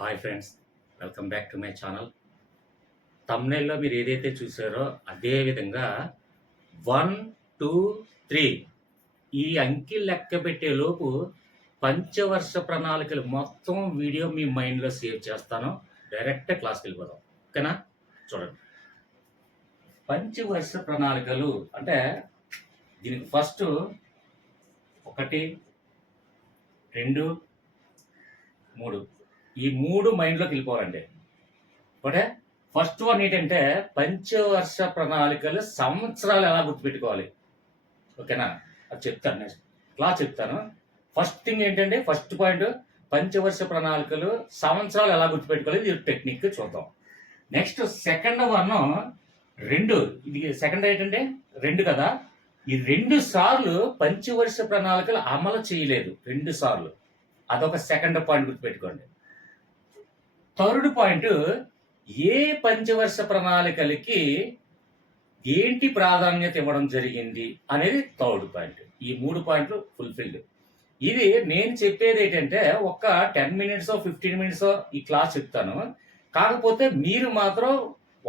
Hi friends, welcome back to my channel. తమ్నెయిల్‌లో మీరు ఏదైతే చూసారో అదే విధంగా 1, 2, 3 ఈ అంకెలు లెక్కపెట్టే లోపు పంచవర్ష ప్రణాళికలు మొత్తం వీడియో మీ మైండ్‌లో సేవ్ చేస్తాను. డైరెక్ట్ క్లాస్‌కెళ్ళిపోదాం. ఓకేనా? చూడండి. పంచవర్ష ప్రణాళికలు అంటే దీనికి ఫస్ట్ 1, 2, 3 ఈ 3 మైండ్‌లోకి వెళ్ళిపోవాలండి. ఓకే. ఫస్ట్ వన్ ఏంటంటే పంచవర్ష ప్రణాళికలు సంవత్సరాలు ఎలా గుర్తుపెట్టుకోవాలి. ఓకేనా? అది చెప్తాను, నెక్స్ట్ క్లాస్ చెప్తాను. ఫస్ట్ థింగ్ ఏంటంటే ఫస్ట్ పాయింట్ పంచవర్ష ప్రణాళికలు సంవత్సరాలు ఎలా గుర్తుపెట్టుకోవాలి, ఇది టెక్నిక్ చూద్దాం. నెక్స్ట్ సెకండ్ వన్ 2, ఇది సెకండ్ ఏంటంటే 2 కదా. ఈ 2 సార్లు పంచవర్ష ప్రణాళికలు అమలు చేయలేదు, 2 సార్లు. అదొక సెకండ్ పాయింట్ గుర్తుపెట్టుకోండి. థర్డ్ పాయింట్ ఏ పంచవర్ష ప్రణాళికలకి ఏంటి ప్రాధాన్యత ఇవ్వడం జరిగింది అనేది థర్డ్ పాయింట్. ఈ 3 పాయింట్లు ఫుల్ఫిల్డ్. ఇది నేను చెప్పేది ఏంటంటే ఒక 10 మినిట్స్ 15 మినిట్స్ ఈ క్లాస్ చెప్తాను. కాకపోతే మీరు మాత్రం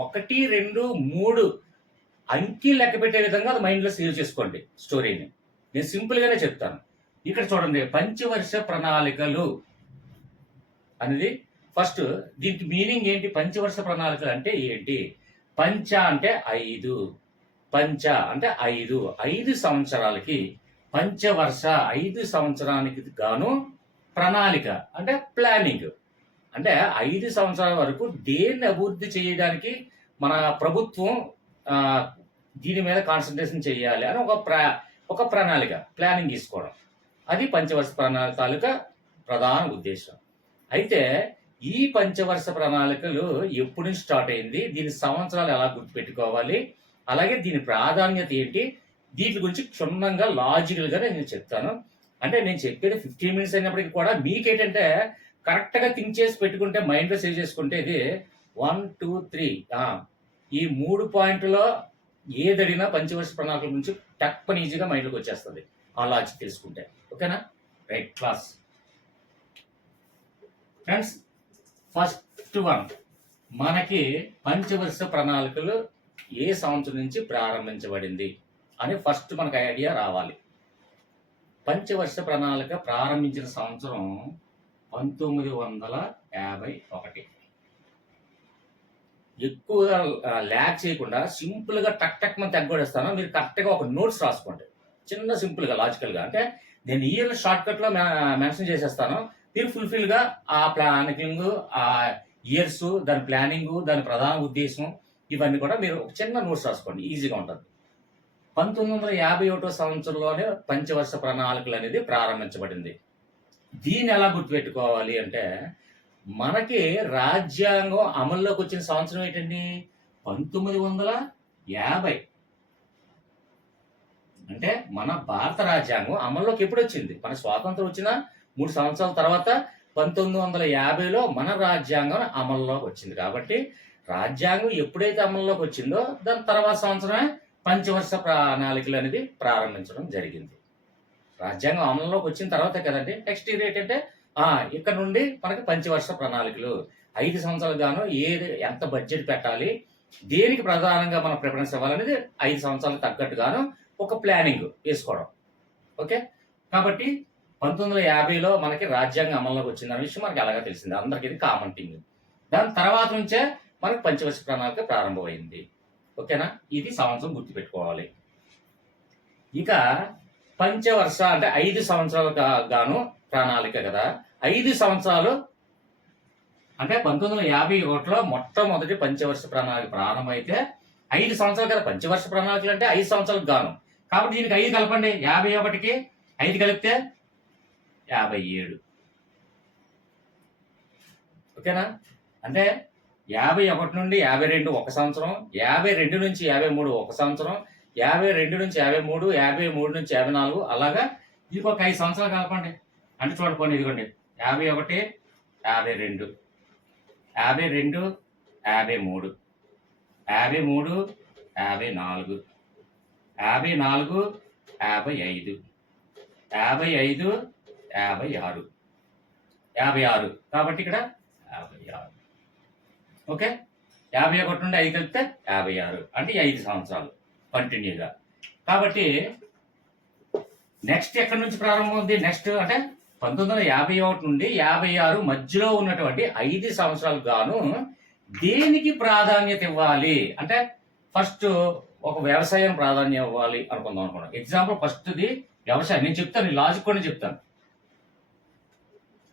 1, 2, 3 అంకి లెక్క పెట్టే విధంగా అది మైండ్లో సేవ్ చేసుకోండి స్టోరీని. నేను సింపుల్గానే చెప్తాను. ఇక్కడ చూడండి, పంచవర్ష ప్రణాళికలు అనేది ఫస్ట్ దీనికి మీనింగ్ ఏంటి? పంచవర్ష ప్రణాళికలు అంటే ఏంటి? పంచ అంటే 5, పంచ అంటే 5 సంవత్సరాలకి పంచవర్ష 5 సంవత్సరానికి గాను ప్రణాళిక అంటే ప్లానింగ్. అంటే 5 సంవత్సరాల వరకు దేన్ని అభివృద్ధి చేయడానికి మన ప్రభుత్వం దీని మీద కాన్సన్ట్రేషన్ చేయాలి అని ఒక ప్రణాళిక ప్లానింగ్ తీసుకోవడం. అది పంచవర్ష ప్రణాళిక తాలూకా ప్రధాన ఉద్దేశం. అయితే ఈ పంచవర్ష ప్రణాళికలు ఎప్పుడు నుంచి స్టార్ట్ అయింది, దీని సంవత్సరాలు ఎలా గుర్తుపెట్టుకోవాలి, అలాగే దీని ప్రాధాన్యత ఏంటి, వీటి గురించి క్షుణ్ణంగా లాజికల్గా నేను చెప్తాను. అంటే నేను చెప్పేది 15 మినిట్స్ అయినప్పటికీ కూడా మీకేంటంటే కరెక్ట్గా థింక్ చేసి పెట్టుకుంటే, మైండ్లో సేవ్ చేసుకుంటే ఇది 1, 2, 3 ఈ 3 పాయింట్లో ఏదడినా పంచవర్ష ప్రణాళికల గురించి టప్పని ఈజీగా మైండ్లోకి వచ్చేస్తుంది ఆ లాజిక్ తెలుసుకుంటే. ఓకేనా? Right class friends. First one మనకి పంచవర్ష ప్రణాళికలు ఏ సంవత్సరం నుంచి ప్రారంభించబడింది అని ఫస్ట్ మనకు ఐడియా రావాలి. పంచవర్ష ప్రణాళిక ప్రారంభించిన సంవత్సరం 1951. ఎక్కువగా ల్యాక్ చేయకుండా సింపుల్గా టక్ మనం తగ్గొడేస్తాను. మీరు కరెక్ట్గా ఒక నోట్స్ రాసుకోండి, చిన్న సింపుల్గా లాజికల్గా. అంటే నేను ఇయర్ షార్ట్ కట్లో మెన్షన్ చేసేస్తాను. మీరు ఫుల్ఫిల్గా ఆ ప్లానింగ్, ఆ ఇయర్స్, దాని ప్లానింగ్, దాని ప్రధాన ఉద్దేశం ఇవన్నీ కూడా మీరు ఒక చిన్న నోట్స్ రాసుకోండి, ఈజీగా ఉంటుంది. 1951 సంవత్సరంలోనే పంచవర్ష ప్రణాళికలు అనేది ప్రారంభించబడింది. దీన్ని ఎలా గుర్తుపెట్టుకోవాలి అంటే మనకి రాజ్యాంగం అమల్లోకి వచ్చిన సంవత్సరం ఏంటండి? 1950. అంటే మన భారత రాజ్యాంగం అమల్లోకి ఎప్పుడు వచ్చింది? మన స్వాతంత్రం వచ్చిన 3 సంవత్సరాల తర్వాత 1950లో మన రాజ్యాంగం అమల్లోకి వచ్చింది. కాబట్టి రాజ్యాంగం ఎప్పుడైతే అమల్లోకి వచ్చిందో దాని తర్వాత సంవత్సరమే పంచవర్ష ప్రణాళికలు అనేది ప్రారంభించడం జరిగింది. రాజ్యాంగం అమల్లోకి వచ్చిన తర్వాత కదండి. నెక్స్ట్ ఇయర్ ఏంటంటే ఇక్కడ నుండి మనకి పంచవర్ష ప్రణాళికలు 5 సంవత్సరాలు గాను ఎంత బడ్జెట్ పెట్టాలి, దేనికి ప్రధానంగా మనం ప్రిఫరెన్స్ ఇవ్వాలనేది 5 సంవత్సరాలకు తగ్గట్టుగాను ఒక ప్లానింగ్ వేసుకోవడం. ఓకే. కాబట్టి 1950లో మనకి రాజ్యాంగం అమల్లోకి వచ్చిందనే విషయం మనకి అలాగా తెలిసింది, అందరికి ఇది కామన్ థింగ్. దాని తర్వాత నుంచే మనకి పంచవర్ష ప్రణాళిక ప్రారంభమైంది. ఓకేనా? ఇది సంవత్సరం గుర్తుపెట్టుకోవాలి. ఇక పంచవర్ష అంటే 5 సంవత్సరాలు గాను ప్రణాళిక కదా. 5 సంవత్సరాలు అంటే 1951లో మొట్టమొదటి పంచవర్ష ప్రణాళిక ప్రారంభమైతే 5 సంవత్సరాలు కదా పంచవర్ష ప్రణాళికలు అంటే 5 సంవత్సరాలకు గాను. కాబట్టి దీనికి 5 కలపండి. 51కి 5 కలిపితే 57. ఓకేనా? అంటే 51 నుండి 52 ఒక సంవత్సరం, 52 నుంచి 53 ఒక సంవత్సరం, 52 నుంచి 53, 53 నుంచి 54 అలాగా ఇంకొక 5 సంవత్సరాలు కలపండి. అంటే చూడపోండి, ఇదిగోండి 51, 52, 52, 53, 53, 54, 54, 55, 55, 56, 56. కాబట్టి ఇక్కడ 56. ఓకే, 51 నుండి 5 కలిపితే 56 అంటే 5 సంవత్సరాలు కంటిన్యూగా. కాబట్టి నెక్స్ట్ ఎక్కడి నుంచి ప్రారంభం ఉంది? నెక్స్ట్ అంటే 1951 నుండి 56 మధ్యలో ఉన్నటువంటి 5 సంవత్సరాలకు గాను దేనికి ప్రాధాన్యత ఇవ్వాలి అంటే ఫస్ట్ ఒక వ్యవసాయం ప్రాధాన్యం ఇవ్వాలి అనుకున్నాం. ఎగ్జాంపుల్ ఫస్ట్ది వ్యవసాయం. నేను చెప్తాను, లాజిక్ కూడా చెప్తాను.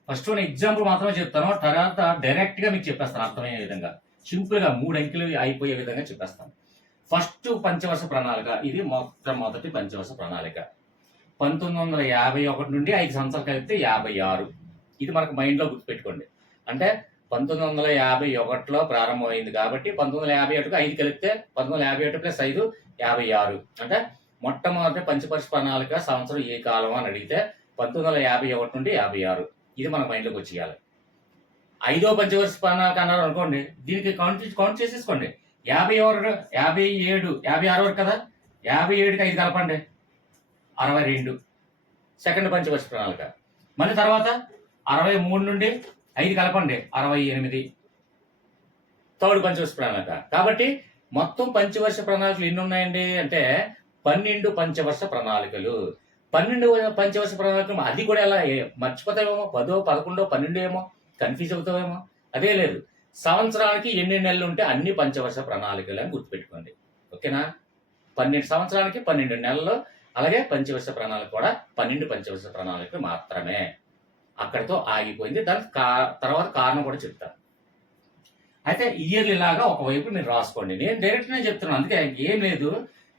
ఫస్ట్ వన్ ఎగ్జాంపుల్ మాత్రమే చెప్తాను, తర్వాత డైరెక్ట్ గా మీకు చెప్పేస్తాను అర్థమయ్యే విధంగా. సింపుల్ గా 3 అంకెలు అయిపోయే విధంగా చెప్పేస్తాను. ఫస్ట్ పంచవర్ష ప్రణాళిక. ఇది మొదటి పంచవర్ష ప్రణాళిక. 1951 నుండి 5 సంవత్సరాలు కలిపితే 56. ఇది మనకు మైండ్ లో గుర్తుపెట్టుకోండి. అంటే 1951లో ప్రారంభమైంది కాబట్టి 1951కు 5 కలిపితే 1951 ప్లస్ 5 56. అంటే మొట్టమొదటి పంచవర్ష ప్రణాళిక సంవత్సరం ఏ కాలం అని అడిగితే 1951 నుండి 56. ఇది మన మైండ్లోకి వచ్చేయాలి. 5వ పంచవర్ష ప్రణాళిక అన్నారు అనుకోండి, దీనికి కౌంట్ చేసేసుకోండి. 57 56 వరకు కదా, 57కి 5 కలపండి 62 సెకండ్ పంచవర్ష ప్రణాళిక. మళ్ళీ తర్వాత 63 నుండి 5 కలపండి 68 థర్డ్ పంచవర్ష ప్రణాళిక. కాబట్టి మొత్తం పంచవర్ష ప్రణాళికలు ఎన్ని ఉన్నాయండి అంటే 12 పంచవర్ష ప్రణాళికలు. 12 పంచవర్ష ప్రణాళికలు అది కూడా ఎలా మర్చిపోతావేమో, 10, 11, 12 ఏమో కన్ఫ్యూజ్ అవుతావేమో. అదే లేదు, సంవత్సరానికి ఎన్ని నెలలు ఉంటే అన్ని పంచవర్ష ప్రణాళికలు అని గుర్తుపెట్టుకోండి. ఓకేనా? 12 సంవత్సరానికి 12 నెలలు. అలాగే పంచవర్ష ప్రణాళిక కూడా 12 పంచవర్ష ప్రణాళికలు మాత్రమే. అక్కడితో ఆగిపోయింది. దాని తర్వాత కారణం కూడా చెప్తాను. అయితే ఇయర్లీ లాగా ఒకవైపు మీరు రాసుకోండి. నేను డైరెక్ట్గా చెప్తున్నాను, అందుకే ఏం లేదు.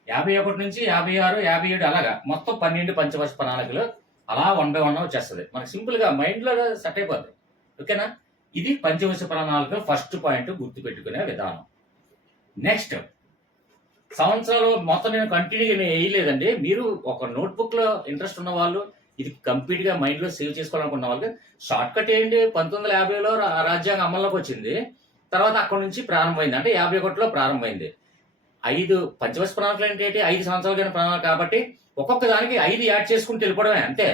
51 నుంచి 56, 57 అలాగా మొత్తం 12 పంచవర్ష ప్రణాళికలు అలా 1 by 1 వచ్చేస్తుంది. మనకు సింపుల్ గా మైండ్ లో సెట్ అయిపోద్ది. ఓకేనా? ఇది పంచవర్ష ప్రణాళిక ఫస్ట్ పాయింట్ గుర్తుపెట్టుకునే విధానం. నెక్స్ట్ సంవత్సరాలు మొత్తం నేను కంటిన్యూగా వేయలేదండి. మీరు ఒక నోట్బుక్ లో ఇంట్రెస్ట్ ఉన్న వాళ్ళు, ఇది కంప్లీట్ గా మైండ్ లో సేవ్ చేసుకోవాలనుకున్న వాళ్ళకి షార్ట్ కట్ ఏంటి, 1950లో రాజ్యాంగం అమల్లోకి వచ్చింది. తర్వాత అక్కడ నుంచి ప్రారంభమైంది, అంటే 51లో ప్రారంభమైంది. 5 పంచవర్ష ప్రణాళికలు అంటే 5 సంవత్సరాలు కానీ ప్రణాళిక కాబట్టి ఒక్కొక్క దానికి 5 యాడ్ చేసుకుంటూ వెళ్ళిపోవడమే, అంతే.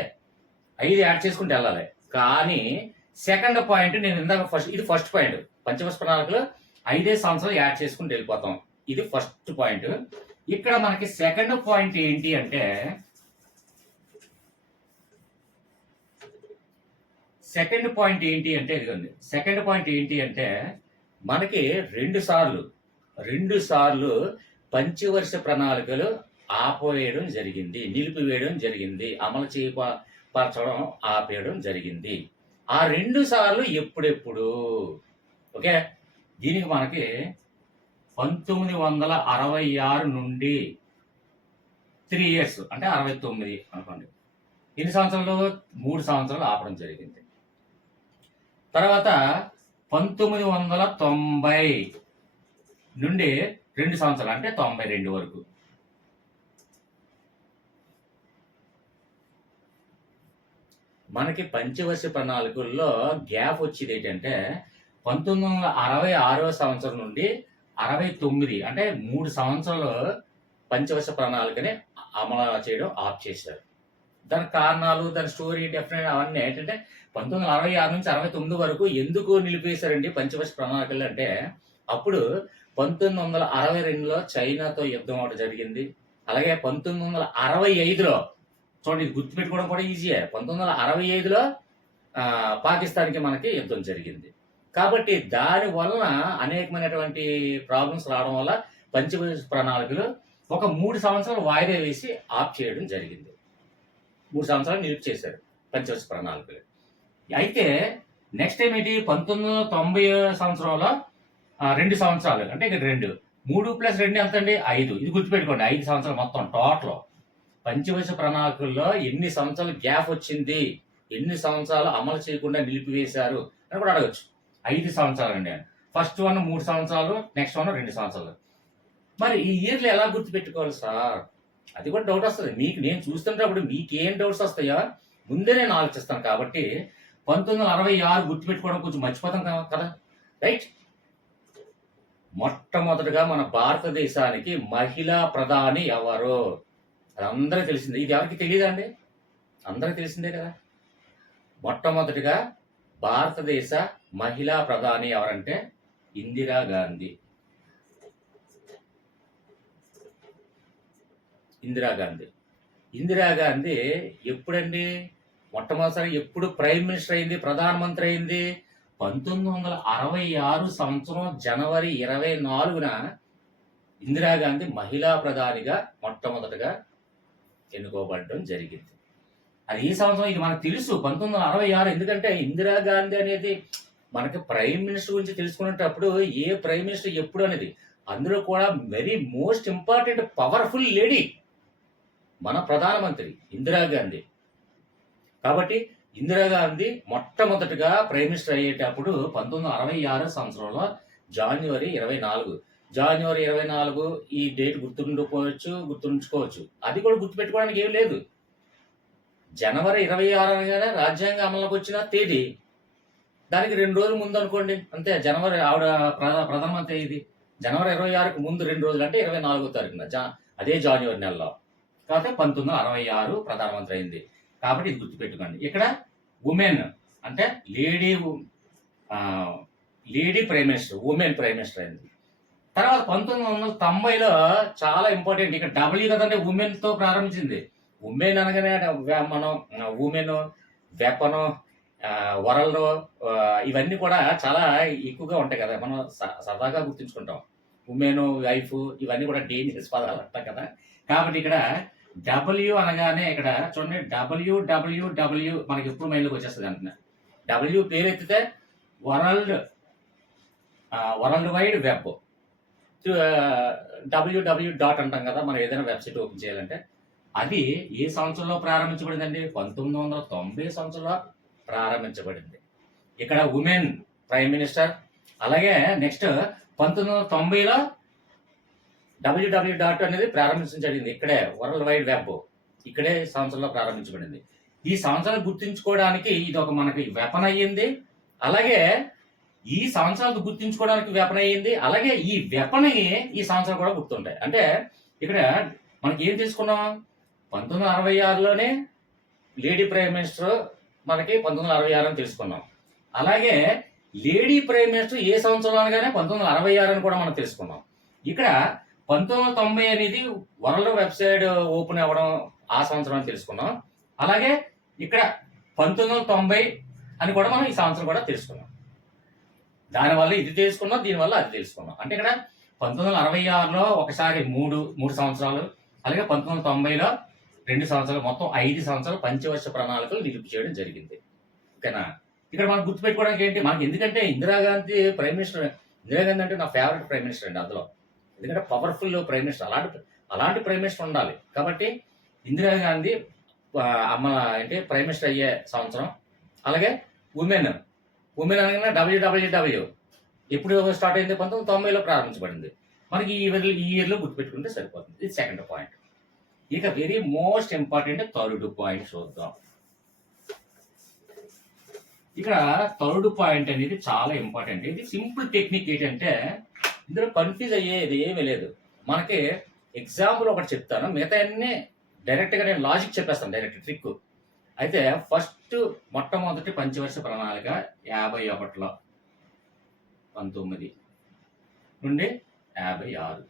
5 యాడ్ చేసుకుంటూ వెళ్ళాలి. కానీ సెకండ్ పాయింట్ నేను ఇందాక ఇది ఫస్ట్ పాయింట్. పంచవర్ష ప్రణాళికలు 5 సంవత్సరాలు యాడ్ చేసుకుంటూ వెళ్ళిపోతాం. ఇది ఫస్ట్ పాయింట్. ఇక్కడ మనకి సెకండ్ పాయింట్ ఏంటి అంటే ఇదిగోండి. సెకండ్ పాయింట్ ఏంటి అంటే మనకి 2 సార్లు పంచవర్ష ప్రణాళికలు ఆపేయడం జరిగింది, నిలిపివేయడం జరిగింది, అమలు చేయపరచడం ఆపేయడం జరిగింది. ఆ 2 సార్లు ఎప్పుడెప్పుడు? ఓకే, దీనికి మనకి 1966 నుండి 3 years అంటే 69 అనుకోండి. ఎన్ని సంవత్సరాలు? 3 సంవత్సరాలు ఆపడం జరిగింది. తర్వాత 1990 నుండి 2 సంవత్సరాలు అంటే 92 వరకు. మనకి పంచవర్ష ప్రణాళికల్లో గ్యాప్ వచ్చేది ఏంటంటే 1966వ సంవత్సరం నుండి 69 అంటే 3 సంవత్సరాలు పంచవర్ష ప్రణాళికని అమలు చేయడం ఆఫ్ చేశారు. దాని కారణాలు, దాని స్టోరీ డెఫినెట్ అవన్నీ ఏంటంటే 1966 నుంచి 69 వరకు ఎందుకు నిలిపేశారండి పంచవర్ష ప్రణాళికలు అంటే, అప్పుడు 1962లో చైనాతో యుద్ధం ఒకటి జరిగింది. అలాగే 1965లో చూడండి, ఇది గుర్తుపెట్టుకోవడం కూడా ఈజీయే. 1965లో పాకిస్తాన్కి మనకి యుద్ధం జరిగింది. కాబట్టి దాని వలన అనేకమైనటువంటి ప్రాబ్లమ్స్ రావడం వల్ల పంచవర్ష ప్రణాళికలు ఒక 3 సంవత్సరాలు వాయిదా వేసి ఆఫ్ చేయడం జరిగింది. 3 సంవత్సరాలు నిలిపి చేశారు పంచవర్ష ప్రణాళికలు. అయితే నెక్స్ట్ టైం ఏంటి, 1990 సంవత్సరంలో 2 సంవత్సరాలు అంటే ఇక్కడ 2, 3 + 2 ఎంత అండి? 5. ఇది గుర్తుపెట్టుకోండి, 5 సంవత్సరాలు మొత్తం టోటల్. పంచవర్ష ప్రణాళికల్లో ఎన్ని సంవత్సరాలు గ్యాప్ వచ్చింది, ఎన్ని సంవత్సరాలు అమలు చేయకుండా నిలిపివేశారు అని కూడా అడగచ్చు. 5 సంవత్సరాలు అండి. ఫస్ట్ 1 3 సంవత్సరాలు, నెక్స్ట్ 1 2 సంవత్సరాలు. మరి ఈ ఇయర్లు ఎలా గుర్తుపెట్టుకోవాలి సార్? అది కూడా డౌట్ వస్తుంది మీకు. నేను చూస్తుంటప్పుడు మీకేం డౌట్స్ వస్తాయో ముందే నేను ఆలోచిస్తాను. కాబట్టి 1966 గుర్తుపెట్టుకోవడం కొంచెం మర్చిపోతాం కదా, రైట్? మొట్టమొదటిగా మన భారతదేశానికి మహిళా ప్రధాని ఎవరు? అది అందరికీ తెలిసిందే. ఇది ఎవరికి తెలియదా అండి? అందరికీ తెలిసిందే కదా. మొట్టమొదటిగా భారతదేశ మహిళా ప్రధాని ఎవరంటే ఇందిరాగాంధీ. ఇందిరాగాంధీ ఎప్పుడండి మొట్టమొదటిసారి ఎప్పుడు ప్రైమ్ మినిస్టర్ అయింది, ప్రధానమంత్రి అయింది? 1966 సంవత్సరం జనవరి 24న ఇందిరాగాంధీ మహిళా ప్రధానిగా మొట్టమొదటగా ఎన్నుకోబడడం జరిగింది. అది ఈ సంవత్సరం, ఇది మనకు తెలుసు 1966. ఎందుకంటే ఇందిరాగాంధీ అనేది మనకి ప్రైమ్ మినిస్టర్ గురించి తెలుసుకునేటప్పుడు ఏ ప్రైమ్ మినిస్టర్ ఎప్పుడు అనేది, అందులో కూడా very most important powerful lady మన ప్రధానమంత్రి ఇందిరాగాంధీ. కాబట్టి ఇందిరాగాంధీ మొట్టమొదటిగా ప్రైమ్ మినిస్టర్ అయ్యేటప్పుడు 1966 సంవత్సరంలో జనవరి 24 ఈ డేట్ గుర్తుంచుకోవచ్చు. అది కూడా గుర్తుపెట్టుకోవడానికి ఏం లేదు. జనవరి 26 అనగానే రాజ్యాంగం అమలులోకి వచ్చిన తేదీ, దానికి 2 రోజులు ముందు అనుకోండి అంతే. జనవరి ఆవిడ ప్రధానమంత్రి అయ్యింది జనవరి 26కి ముందు 2 రోజులు, అంటే 24వ తారీఖున అదే జనవరి నెలలో. కాబట్టి 1966 ప్రధానమంత్రి అయింది. కాబట్టి ఇది గుర్తుపెట్టుకోండి. ఇక్కడ ఉమెన్ అంటే lady prime minister, women prime minister అయింది. తర్వాత 1990లో చాలా ఇంపార్టెంట్, ఇక్కడ డబ్ల్యూ కదంటే ఉమెన్ తో ప్రారంభించింది. ఉమెన్ అనగానే మనం ఉమెన్, వెపన్, వరల్డ్ ఇవన్నీ కూడా చాలా ఎక్కువగా ఉంటాయి కదా, మనం సరదాగా గుర్తుంచుకుంటాం. ఉమెన్, వైఫ్ ఇవన్నీ కూడా డేంజరస్ పదాలు అంటాం కదా. కాబట్టి ఇక్కడ డబ్ల్యూ అనగానే ఇక్కడ చూడండి, డబ్ల్యూ మనకి ఎప్పుడు మైండ్లోకి వచ్చేస్తుంది అంటున్నా. డబ్ల్యూ పేరు ఎత్తితే వరల్డ్ వైడ్ వెబ్, www అంటాం కదా మనం ఏదైనా వెబ్సైట్ ఓపెన్ చేయాలంటే. అది ఏ సంవత్సరంలో ప్రారంభించబడిందండి? 1990 సంవత్సరంలో ప్రారంభించబడింది. ఇక్కడ ఉమెన్ ప్రైమ్ మినిస్టర్. అలాగే నెక్స్ట్ 1990లో www అనేది ప్రారంభించడం జరిగింది. ఇక్కడే వరల్డ్ వైడ్ వెబ్ ఇక్కడే సంవత్సరంలో ప్రారంభించబడింది. ఈ సంవత్సరాలు గుర్తుంచుకోవడానికి ఇది ఒక మనకి వెపన్ అయ్యింది. అలాగే ఈ సంవత్సరాలు గుర్తుంచుకోవడానికి వెపన్ అయ్యింది. అలాగే ఈ వెపన్ ఈ సంవత్సరం కూడా గుర్తుంటాయి. అంటే ఇక్కడ మనకి ఏం తీసుకున్నాం, 1966లోనే లేడీ ప్రైమ్ మినిస్టర్ మనకి 1966 అని తెలుసుకున్నాం. అలాగే లేడీ ప్రైమ్ మినిస్టర్ ఏ సంవత్సరంలో అనగానే 1966 అని కూడా మనం తెలుసుకున్నాం. ఇక్కడ 1990 అనేది వరల్డ్ వెబ్సైట్ ఓపెన్ అవ్వడం ఆ సంవత్సరం అని తెలుసుకున్నాం. అలాగే ఇక్కడ 1990 అని కూడా మనం ఈ సంవత్సరం కూడా తెలుసుకున్నాం. దానివల్ల ఇది తెలుసుకున్నాం, దీనివల్ల అది తెలుసుకున్నాం. అంటే ఇక్కడ 1966లో ఒకసారి మూడు సంవత్సరాలు, అలాగే 1990లో 2 సంవత్సరాలు, మొత్తం 5 సంవత్సరాలు పంచవర్ష ప్రణాళికలు నిలుపు చేయడం జరిగింది. ఓకేనా? ఇక్కడ మనం గుర్తుపెట్టుకోవడానికి ఏంటి, మనకి ఎందుకంటే ఇందిరాగాంధీ ప్రైమ్ మినిస్టర్, ఇందిరాగాంధీ అంటే నా ఫేవరెట్ ప్రైమ్ మినిస్టర్ అండి. అందులో ఎందుకంటే పవర్ఫుల్ ప్రైమ్ మినిస్టర్, అలాంటి ప్రైమ్ మినిస్టర్ ఉండాలి. కాబట్టి ఇందిరాగాంధీ అంటే ప్రైమ్ మినిస్టర్ అయ్యే సంవత్సరం. అలాగే ఉమెన్ అనగానే www ఎప్పుడు స్టార్ట్ అయింది? 1990లో ప్రారంభించబడింది. మనకి ఈ ఇయర్లో గుర్తుపెట్టుకుంటే సరిపోతుంది. ఇది సెకండ్ పాయింట్. ఇక very most important third point చూద్దాం. ఇక్కడ థర్డ్ పాయింట్ అనేది చాలా ఇంపార్టెంట్. ఇది సింపుల్ టెక్నిక్. ఏంటంటే ఇందులో కన్ఫ్యూజ్ అయ్యేది ఏమీ లేదు. మనకి ఎగ్జాంపుల్ ఒకటి చెప్తాను, మిగతా అన్ని డైరెక్ట్గా నేను లాజిక్ చెప్పేస్తాను, డైరెక్ట్ ట్రిక్. అయితే ఫస్ట్ మొట్టమొదటి పంచవర్ష ప్రణాళిక 51లో 19 నుండి 56.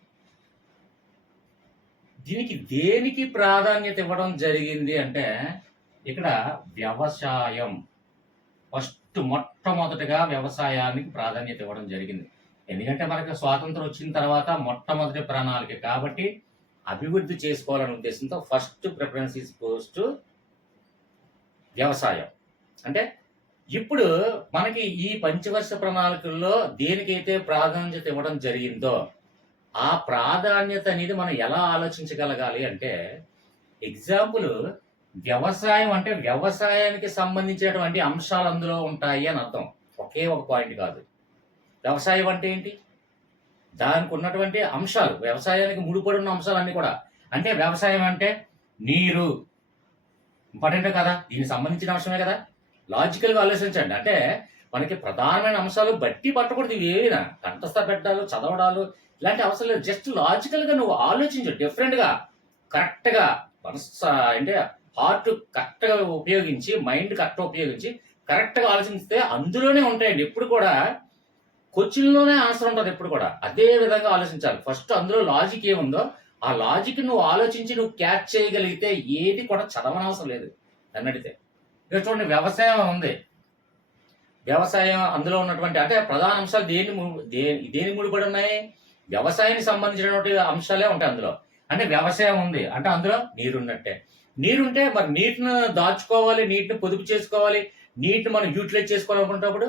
దీనికి దేనికి ప్రాధాన్యత ఇవ్వడం జరిగింది అంటే ఇక్కడ వ్యవసాయం, ఫస్ట్ మొట్టమొదటిగా వ్యవసాయానికి ప్రాధాన్యత ఇవ్వడం జరిగింది. ఎందుకంటే మనకి స్వాతంత్రం వచ్చిన తర్వాత మొట్టమొదటి ప్రణాళిక కాబట్టి అభివృద్ధి చేసుకోవాలనే ఉద్దేశంతో first preference is goes to వ్యవసాయం. అంటే ఇప్పుడు మనకి ఈ పంచవర్ష ప్రణాళికల్లో దేనికైతే ప్రాధాన్యత ఇవ్వడం జరిగిందో ఆ ప్రాధాన్యత అనేది మనం ఎలా ఆలోచించగలగాలి అంటే, ఎగ్జాంపుల్ వ్యవసాయం అంటే వ్యవసాయానికి సంబంధించినటువంటి అంశాలు అందులో ఉంటాయి అని అర్థం. ఒకే ఒక పాయింట్ కాదు. వ్యవసాయం అంటే ఏంటి, దానికి ఉన్నటువంటి అంశాలు, వ్యవసాయానికి ముడిపడి ఉన్న అంశాలు అన్ని కూడా. అంటే వ్యవసాయం అంటే నీరు ఇంపార్టెంట్ కదా, దీనికి సంబంధించిన అంశమే కదా. లాజికల్గా ఆలోచించండి. అంటే మనకి ప్రధానమైన అంశాలు బట్టి పట్టకూడదు. ఇవి ఏమైనా కంఠస్థ పెట్టాలు, చదవడాలు ఇలాంటి అవసరం లేదు. జస్ట్ లాజికల్గా నువ్వు ఆలోచించు, డిఫరెంట్గా, కరెక్ట్గా, అంటే హార్ట్ కరెక్ట్గా ఉపయోగించి, మైండ్ కరెక్ట్గా ఉపయోగించి కరెక్ట్గా ఆలోచిస్తే అందులోనే ఉంటాయండి. ఎప్పుడు కూడా క్వశ్చన్లోనే ఆన్సర్ ఉంటుంది ఎప్పుడు కూడా. అదే విధంగా ఆలోచించాలి. ఫస్ట్ అందులో లాజిక్ ఏముందో ఆ లాజిక్ నువ్వు ఆలోచించి నువ్వు క్యాచ్ చేయగలిగితే ఏది కూడా చదవనవసరం లేదు అన్నడితే. ఇక చూడండి, వ్యవసాయం ఉంది. వ్యవసాయం అందులో ఉన్నటువంటి అంటే ప్రధాన అంశాలు దేని ముడిపడి ఉన్నాయి? వ్యవసాయానికి సంబంధించినటువంటి అంశాలే ఉంటాయి అందులో. అంటే వ్యవసాయం ఉంది అంటే అందులో నీరున్నట్టే. నీరుంటే మరి నీటిని దాచుకోవాలి, నీటిని పొదుపు చేసుకోవాలి, నీటిని మనం యూటిలైజ్ చేసుకోవాలనుకున్నప్పుడు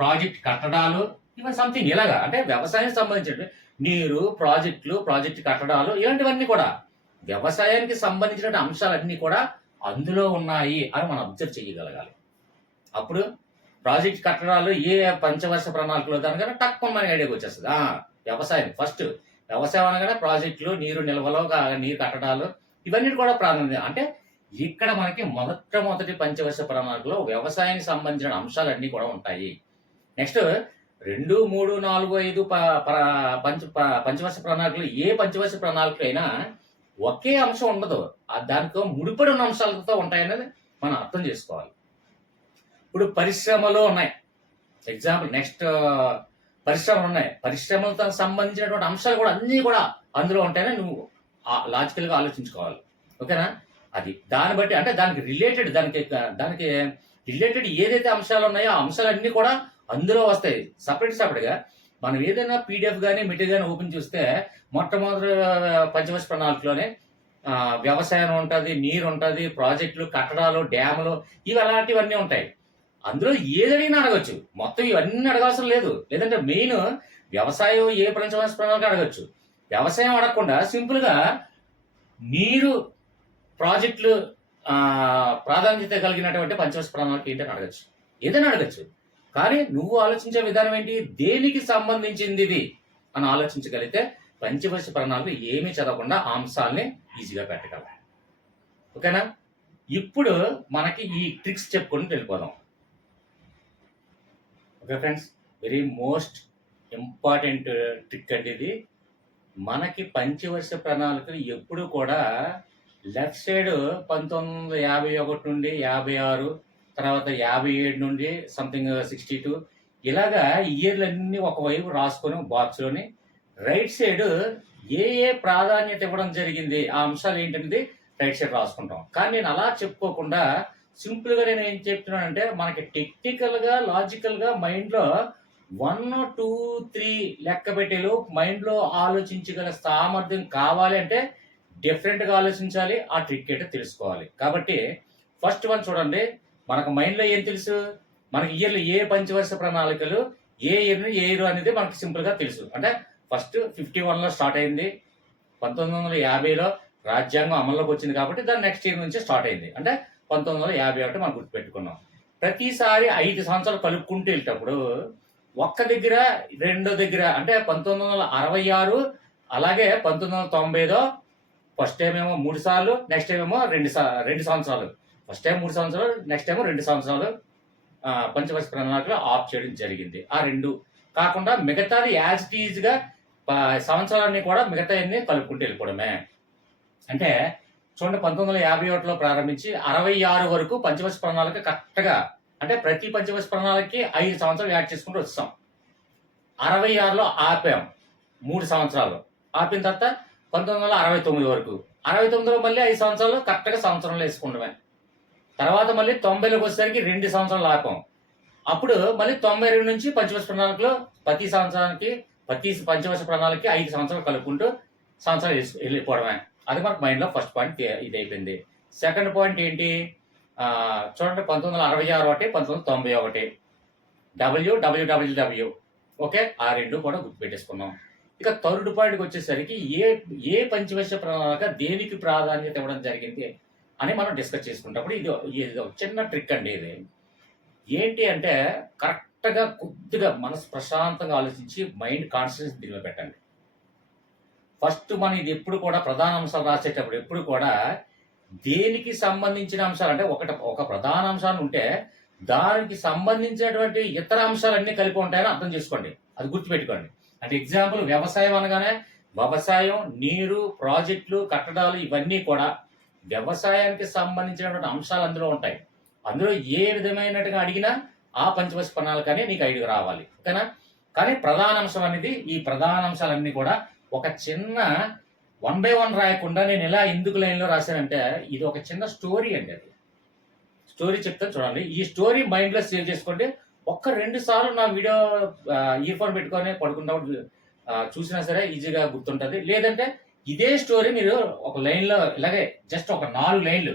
ప్రాజెక్ట్ కట్టడాలు ఇవన్నీ సంథింగ్ ఇలాగా. అంటే వ్యవసాయానికి సంబంధించిన నీరు, ప్రాజెక్టు కట్టడాలు ఇలాంటివన్నీ కూడా వ్యవసాయానికి సంబంధించిన అంశాలన్నీ కూడా అందులో ఉన్నాయి అని మనం అబ్జర్వ్ చేయగలగాలి. అప్పుడు ప్రాజెక్ట్ కట్టడాలు ఏ పంచవర్ష ప్రణాళికలో దానికన్నా తక్కువ మనకి ఐడియాకి వచ్చేస్తుంది. వ్యవసాయం ఫస్ట్. వ్యవసాయం అనగానే ప్రాజెక్టులు, నీరు నిల్వలు, నీరు కట్టడాలు ఇవన్నీ కూడా ప్రాధాన్యత. అంటే ఇక్కడ మనకి మొదటి పంచవర్ష ప్రణాళికలో వ్యవసాయానికి సంబంధించిన అంశాలన్నీ కూడా ఉంటాయి. నెక్స్ట్ 2, 3, 4, 5 పంచవర్ష ప్రణాళికలు ఏ పంచవర్ష ప్రణాళిక అయినా ఒకే అంశం ఉండదు. దానితో ముడిపడి ఉన్న అంశాలతో ఉంటాయనేది మనం అర్థం చేసుకోవాలి. ఇప్పుడు పరిశ్రమలు ఉన్నాయి. ఎగ్జాంపుల్ నెక్స్ట్ పరిశ్రమలు ఉన్నాయి. పరిశ్రమలతో సంబంధించినటువంటి అంశాలు కూడా అన్నీ కూడా అందులో ఉంటాయని నువ్వు లాజికల్గా ఆలోచించుకోవాలి. ఓకేనా? అది దాన్ని బట్టి అంటే దానికి రిలేటెడ్ ఏదైతే అంశాలు ఉన్నాయో ఆ అంశాలన్నీ కూడా అందులో వస్తాయి. సపరేట్గా మనం ఏదైనా పీడిఎఫ్ కానీ మెటీరియల్ కానీ ఓపెన్ చూస్తే మొట్టమొదటి పంచవర్ష ప్రణాళికలోనే వ్యవసాయం ఉంటుంది, నీరు ఉంటుంది, ప్రాజెక్టులు, కట్టడాలు, డ్యాములు ఇవి అలాంటివన్నీ ఉంటాయి. అందులో ఏదైనా అడగచ్చు. మొత్తం ఇవన్నీ అడగాల్సిన లేదు. లేదంటే మెయిన్ వ్యవసాయం ఏ పంచవర్ష ప్రణాళిక అడగచ్చు. వ్యవసాయం అడగకుండా సింపుల్గా నీరు, ప్రాజెక్టులు ప్రాధాన్యత కలిగినటువంటి పంచవర్ష ప్రణాళిక ఏంటని అడగచ్చు. ఏదైనా అడగచ్చు. కానీ నువ్వు ఆలోచించే విధానం ఏంటి? దేనికి సంబంధించింది ఇది అని ఆలోచించగలిగితే పంచవర్ష ప్రణాళిక ఏమీ చదవకుండా ఆ అంశాలని ఈజీగా పెట్టగలం. ఓకేనా? ఇప్పుడు మనకి ఈ ట్రిక్స్ చెప్పుకొని వెళ్ళిపోదాం. Okay friends, very most important trick అండి ఇది. మనకి పంచవర్ష ప్రణాళికలు ఎప్పుడు కూడా లెఫ్ట్ సైడ్ 1951 నుండి 56, తర్వాత 57 నుండి సంథింగ్ 62 ఇలాగా ఇయర్లన్నీ ఒకవైపు రాసుకొని బాక్స్లోని రైట్ సైడ్ ఏ ప్రాధాన్యత ఇవ్వడం జరిగింది ఆ అంశాలు ఏంటనేది రైట్ సైడ్ రాసుకుంటాం. కానీ నేను అలా చెప్పుకోకుండా సింపుల్గా నేను ఏం చెప్తున్నానంటే మనకి టెక్నికల్గా, లాజికల్గా మైండ్లో 1, 2, 3 లెక్క పెట్టేలో మైండ్లో ఆలోచించగల సామర్థ్యం కావాలి అంటే డిఫరెంట్గా ఆలోచించాలి. ఆ ట్రిక్ ఏంటో తెలుసుకోవాలి. కాబట్టి ఫస్ట్ వన్ చూడండి, మనకు మైండ్లో ఏం తెలుసు? మనకి ఇయర్లు ఏ పంచవర్ష ప్రణాళికలు ఏ ఇయర్ అనేది మనకి సింపుల్గా తెలుసు. అంటే ఫస్ట్ 51లో స్టార్ట్ అయింది, 1950లో రాజ్యాంగం అమల్లోకి వచ్చింది కాబట్టి దాని నెక్స్ట్ ఇయర్ నుంచి స్టార్ట్ అయింది. అంటే 1951 మనం గుర్తుపెట్టుకున్నాం. ప్రతిసారి 5 సంవత్సరాలు కలుపుకుంటూ వెళ్ళేటప్పుడు ఒక్క దగ్గర, రెండో దగ్గర అంటే 1966 అలాగే 1990లో ఫస్ట్ టైం ఏమో 3 సార్లు, నెక్స్ట్ టైం ఏమో 2 సంవత్సరాలు. ఫస్ట్ టైం 3 సంవత్సరాలు, నెక్స్ట్ టైం 2 సంవత్సరాలు పంచవర్ష ప్రణాళికలో ఆఫ్ చేయడం జరిగింది. ఆ 2 కాకుండా మిగతాది యాజ్ ఇట్ ఈజ్గా సంవత్సరాలన్నీ కూడా మిగతా అన్ని కలుపుకుంటూ వెళ్ళిపోవడమే. అంటే చూడండి, 1951లో ప్రారంభించి 66 వరకు పంచవర్ష ప్రణాళిక కరెక్ట్గా అంటే ప్రతి పంచవర్ష ప్రణాళికకి 5 సంవత్సరాలు యాడ్ చేసుకుంటూ వచ్చాం. 66లో ఆపాం 3 సంవత్సరాలు. ఆపిన తర్వాత 1969 వరకు, 69లో మళ్ళీ 5 సంవత్సరాలు కరెక్ట్గా సంవత్సరంలో వేసుకుంటామే. తర్వాత మళ్ళీ 90లోకి వచ్చేసరికి 2 సంవత్సరాలు ఆపాం. అప్పుడు మళ్ళీ 92 నుంచి పంచవర్ష ప్రణాళికలో ప్రతి సంవత్సరానికి ప్రతి పంచవర్ష ప్రణాళికకి 5 సంవత్సరాలు కలుపుకుంటూ సంవత్సరాలు వెళ్ళిపోవడమే. అది మనకు మైండ్లో ఫస్ట్ పాయింట్ ఇది అయిపోయింది. సెకండ్ పాయింట్ ఏంటి చూడండి, 1966 ఒకటి, 1991 WWW. ఓకే, ఆ 2 కూడా గుర్తుపెట్టేసుకున్నాం. ఇక థర్డ్ పాయింట్కి వచ్చేసరికి ఏ పంచవర్ష ప్రణాళిక దేనికి ప్రాధాన్యత ఇవ్వడం జరిగింది అని మనం డిస్కస్ చేసుకున్నప్పుడు ఇది ఒక చిన్న ట్రిక్ అండి. ఇది ఏంటి అంటే కరెక్ట్గా కొద్దిగా మనసు ప్రశాంతంగా ఆలోచించి మైండ్ కాన్సన్ట్రేషన్ దీనిలో పెట్టండి. ఫస్ట్ మనం ఇది ఎప్పుడు కూడా ప్రధాన అంశాలు రాసేటప్పుడు ఎప్పుడు కూడా దేనికి సంబంధించిన అంశాలు అంటే ఒక ప్రధాన అంశాలు ఉంటే దానికి సంబంధించినటువంటి ఇతర అంశాలన్నీ కలిపి ఉంటాయని అర్థం చేసుకోండి. అది గుర్తుపెట్టుకోండి. అంటే ఎగ్జాంపుల్ వ్యవసాయం అనగానే వ్యవసాయం, నీరు, ప్రాజెక్టులు, కట్టడాలు ఇవన్నీ కూడా వ్యవసాయానికి సంబంధించినటువంటి అంశాలు అందులో ఉంటాయి. అందులో ఏ విధమైనట్టుగా అడిగినా ఆ పంచవర్ష ప్రణాళికనే నీకు ఐడియా రావాలి, ఓకేనా? కానీ ప్రధాన అంశం అనేది ఈ ప్రధాన అంశాలన్నీ కూడా ఒక చిన్న 1 by 1 రాయకుండా నేను ఇలా ఎందుకు లైన్లో రాశానంటే ఇది ఒక చిన్న స్టోరీ అండి. అది స్టోరీ చెప్తాను చూడండి. ఈ స్టోరీ మైండ్లో సేవ్ చేసుకోండి. 1-2 సార్లు నా వీడియో ఇయర్ ఫోన్ పెట్టుకొని పడుకున్నప్పుడు చూసినా సరే ఈజీగా గుర్తుంటుంది. లేదంటే ఇదే స్టోరీ మీరు ఒక లైన్లో ఇలాగే జస్ట్ ఒక 4 లైన్లు,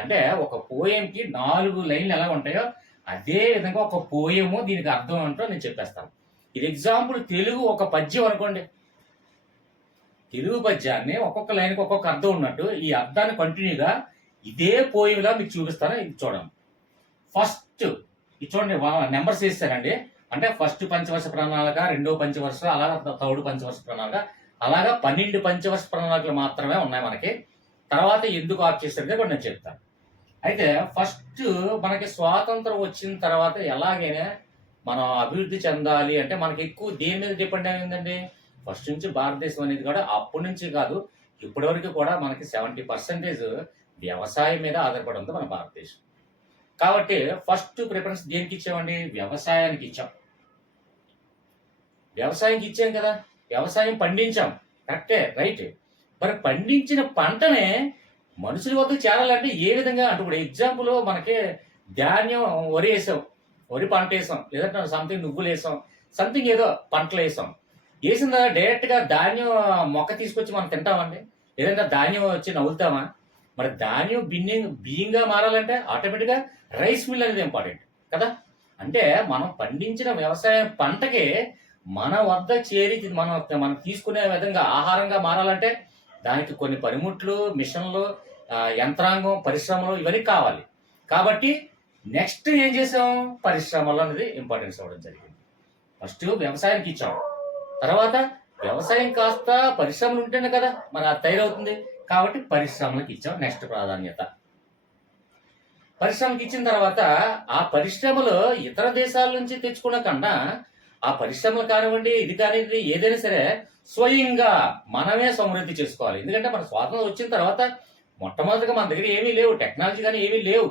అంటే ఒక పోయంకి 4 లైన్లు ఎలా ఉంటాయో అదే విధంగా ఒక పోయము దీనికి అర్థం ఏంటో నేను చెప్పేస్తాను. ఇది ఎగ్జాంపుల్ తెలుగు ఒక పద్యం అనుకోండి. తెలుగు పద్యాన్ని ఒక్కొక్క లైన్కి ఒక్కొక్క అర్థం ఉన్నట్టు ఈ అర్థాన్ని కంటిన్యూగా ఇదే పోయంలా మీకు చూపిస్తాను. ఇది చూడండి. ఫస్ట్ ఇది చూడండి, నెంబర్స్ వేస్తారండి. అంటే ఫస్ట్ పంచవర్ష ప్రణాళిక, రెండో పంచవర్ష, అలాగా థర్డ్ పంచవర్ష ప్రణాళిక, అలాగా 12 పంచవర్ష ప్రణాళికలు మాత్రమే ఉన్నాయి మనకి. తర్వాత ఎందుకు ఆఫ్ చేస్తారంటే కూడా నేను చెప్తాను. అయితే ఫస్ట్ మనకి స్వాతంత్రం వచ్చిన తర్వాత ఎలాగైనా మనం అభివృద్ధి చెందాలి అంటే మనకి ఎక్కువ దేని మీద డిపెండ్ అయిందండి? ఫస్ట్ నుంచి భారతదేశం అనేది కూడా అప్పటి నుంచి కాదు ఇప్పటి వరకు కూడా మనకి 70% వ్యవసాయం మీద ఆధారపడి ఉంది మన భారతదేశం. కాబట్టి ఫస్ట్ ప్రిఫరెన్స్ దేనికి ఇచ్చామండి? వ్యవసాయానికి ఇచ్చాం. వ్యవసాయానికి ఇచ్చాం కదా, వ్యవసాయం పండించాం, కరెక్టే, రైట్. మరి పండించిన పంటనే మనుషుల వద్దకు చేరాలంటే ఏ విధంగా అంటే ఇప్పుడు ఎగ్జాంపుల్ మనకి ధాన్యం వరి వేసాం, వరి పంట వేసాం, లేదంటే సంథింగ్ నువ్వులు వేసాం, సంథింగ్ ఏదో పంటలు వేసాం. వేసిన డైరెక్ట్గా ధాన్యం మొక్క తీసుకొచ్చి మనం తింటామండి, లేదంటే ధాన్యం వచ్చి నవ్వుతామా? మరి ధాన్యం బియ్యంగా మారాలంటే ఆటోమేటిక్గా రైస్ మిల్ అనేది ఇంపార్టెంట్ కదా. అంటే మనం పండించిన వ్యవసాయ పంటకి మన వద్ద చేరి మనం తీసుకునే విధంగా ఆహారంగా మారాలంటే దానికి కొన్ని పనిముట్లు, మిషన్లు, యంత్రాంగం, పరిశ్రమలు ఇవన్నీ కావాలి. కాబట్టి నెక్స్ట్ ఏం చేసాం? పరిశ్రమలు అనేది ఇంపార్టెన్స్ ఇవ్వడం జరిగింది. ఫస్ట్ వ్యవసాయానికి ఇచ్చాం, తర్వాత వ్యవసాయం కాస్త పరిశ్రమలు ఉంటేనే కదా మరి అది తయారవుతుంది. కాబట్టి పరిశ్రమలకు ఇచ్చాం నెక్స్ట్ ప్రాధాన్యత. పరిశ్రమకి ఇచ్చిన తర్వాత ఆ పరిశ్రమలు ఇతర దేశాల నుంచి తెచ్చుకున్న కన్నా ఆ పరిశ్రమలు కానివ్వండి, ఇది కానివ్వండి, ఏదైనా సరే స్వయంగా మనమే సమృద్ధి చేసుకోవాలి. ఎందుకంటే మన స్వాతంత్రం వచ్చిన తర్వాత మొట్టమొదటిగా మన దగ్గర ఏమీ లేవు, టెక్నాలజీ కానీ ఏమీ లేవు.